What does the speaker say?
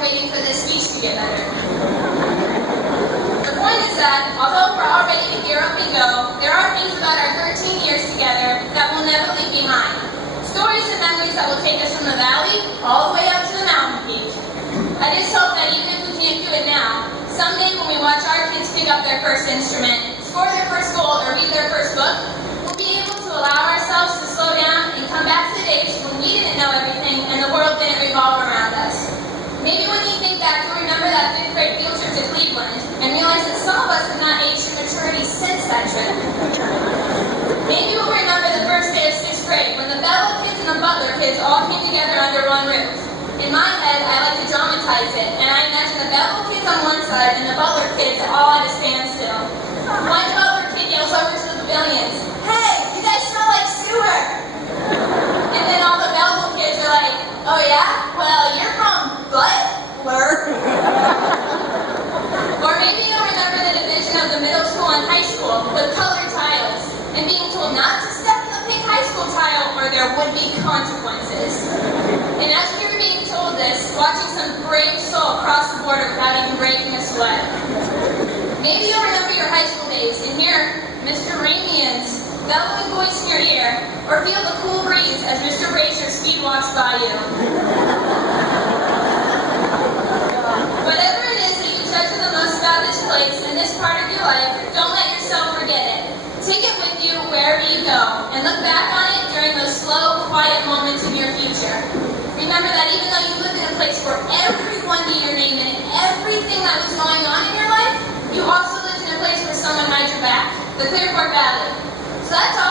you're waiting for this speech to get better. The point is that, although we're all ready to gear up and go, there are things about our 13 years together that we'll never leave behind. Stories and memories that will take us from the valley all the way up to the mountain peak. I just hope that even if we can't do it now, someday when we watch our kids pick up their first instrument, score their first goal, or read their first book, we'll be able to allow ourselves to slow down and come back to the days when we didn't know everything and the world didn't revolve around us. Maybe when you think back, you'll remember that 5th grade field trip to Cleveland and realize that some of us have not aged to maturity since that trip. Maybe we'll remember the first day of 6th grade when the Belleville kids and the Butler kids all came together under one roof. In my head, I like to dramatize it, and I imagine the Belleville kids on one side and the Butler kids all at a standstill. One Butler kid yells over to the pavilions, "Hey, you guys smell like sewer!" And then all the Belleville kids are like, "Oh yeah? Well, you're from Butler." Or maybe you'll remember the division of the middle school and high school, the colored tiles, and being told not to step in the pink high school tile or there would be consequences. And as we were being told this, watching some brave soul cross the border without even breaking a sweat. Maybe you'll remember your high school days and hear Mr. Ramian's bellowing voice in your ear, or feel the cool breeze as Mr. Brazier speed walks by you. Whatever it is that you treasure the most about this place and this part of your life, don't let yourself forget it. Take it with you wherever you go, and look back on it during those slow, quiet moments in your future. Remember that even though you lived in a place where everyone knew your name and everything that was going on in your life, you also lived in a place where someone had your back, the Clear Fork Valley. So that's all